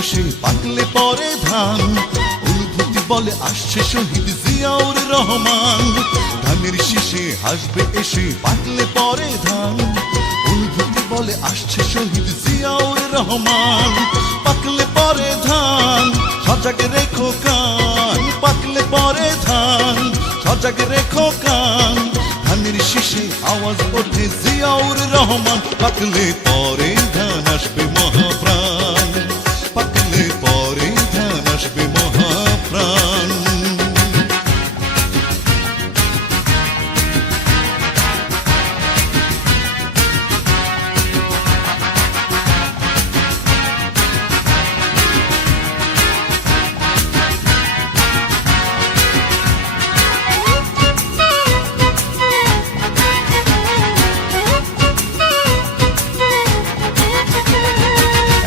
এসে পাকলে পরে ধান, অনুভূতি বলে আসছে শহীদ জিয়াউর রহমান। ধানের শীষে হাসবে এসে পাকলে পরে ধান, অনুভূতি বলে আসছে শহীদ জিয়াউর রহমান। পাকলে পরে ধান সজাগ রেখো কান, পাকলে পরে ধান সজাগ রেখো কান। ধানের শীষে আওয়াজ ওঠে জিয়াউর রহমান। পাকলে পরে ধান আসবে মহাপ্রাণ, পাকলে পরে ধান আসবে মহাপ্রাণ।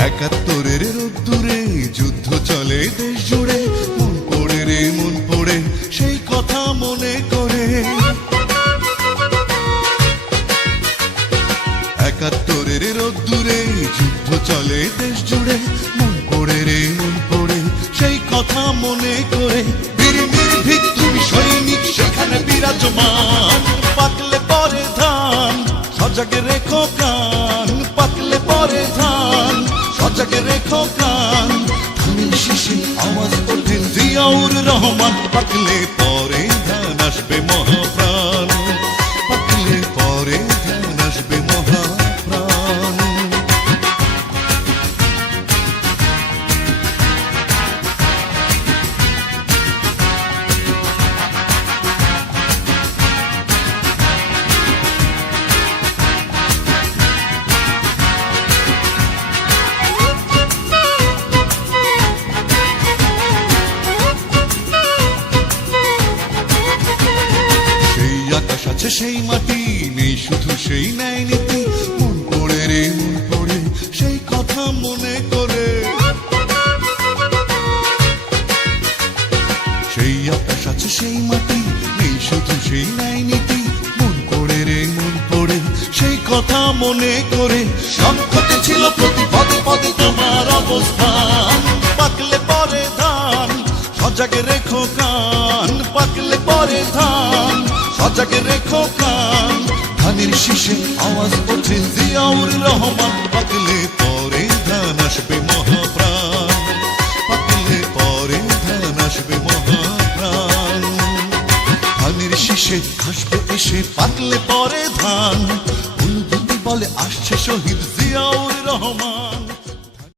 একাত্তরের রোদ্দুরে যুদ্ধ চলে দেশ জুড়ে, মন পড়ে রে মন পড়ে সেই কথা মনে করে। একাত্তরের রোদ্দুরে যুদ্ধ চলে দেশ জুড়ে, মন পড়ে রে মন পড়ে সেই কথা মনে করে। বীর নির্ভীক তুমি সৈনিক সেখানে বিরাজমান। পাকলে পরে ধান সজাগ রেখো কান, পাকলে পরে ধান সজাগ রেখো কান। ধানের শীষে আওয়াজ ওঠে জিয়াউর রহমান। পাকলে পরে ধান আসবে মহাপ্রাণ, পাকলে পরে ধান আসবে মহাপ্রাণ। আকাশ আছে সেই মাটি নেই শুধু সেই ন্যায় নীতি, মন পড়ে রে মন পড়ে সেই কথা মনে করে। সেই আকাশ আছে সেই মাটি নেই শুধু সেই ন্যায় নীতি, মন পড়ে রে মন পড়ে সেই কথা মনে করে। সংকটে ছিল প্রতি পদে পদে তোমার অবস্থান। পাকলে পরে ধান সজাগ রেখো কান, পাকলে পরে ধান সজাগ রেখো কান। ধানের শীষে আওয়াজ ওঠে জিয়াউর রহমান। পাকলে পরে ধান আসবে মহাপ্রাণ, পাকলে পরে ধান আসবে মহাপ্রাণ। ধানের শীষে হাসবে এসে পাকলে পরে ধান, অনুভূতি বলে আসছে শহীদ জিয়াউর রহমান।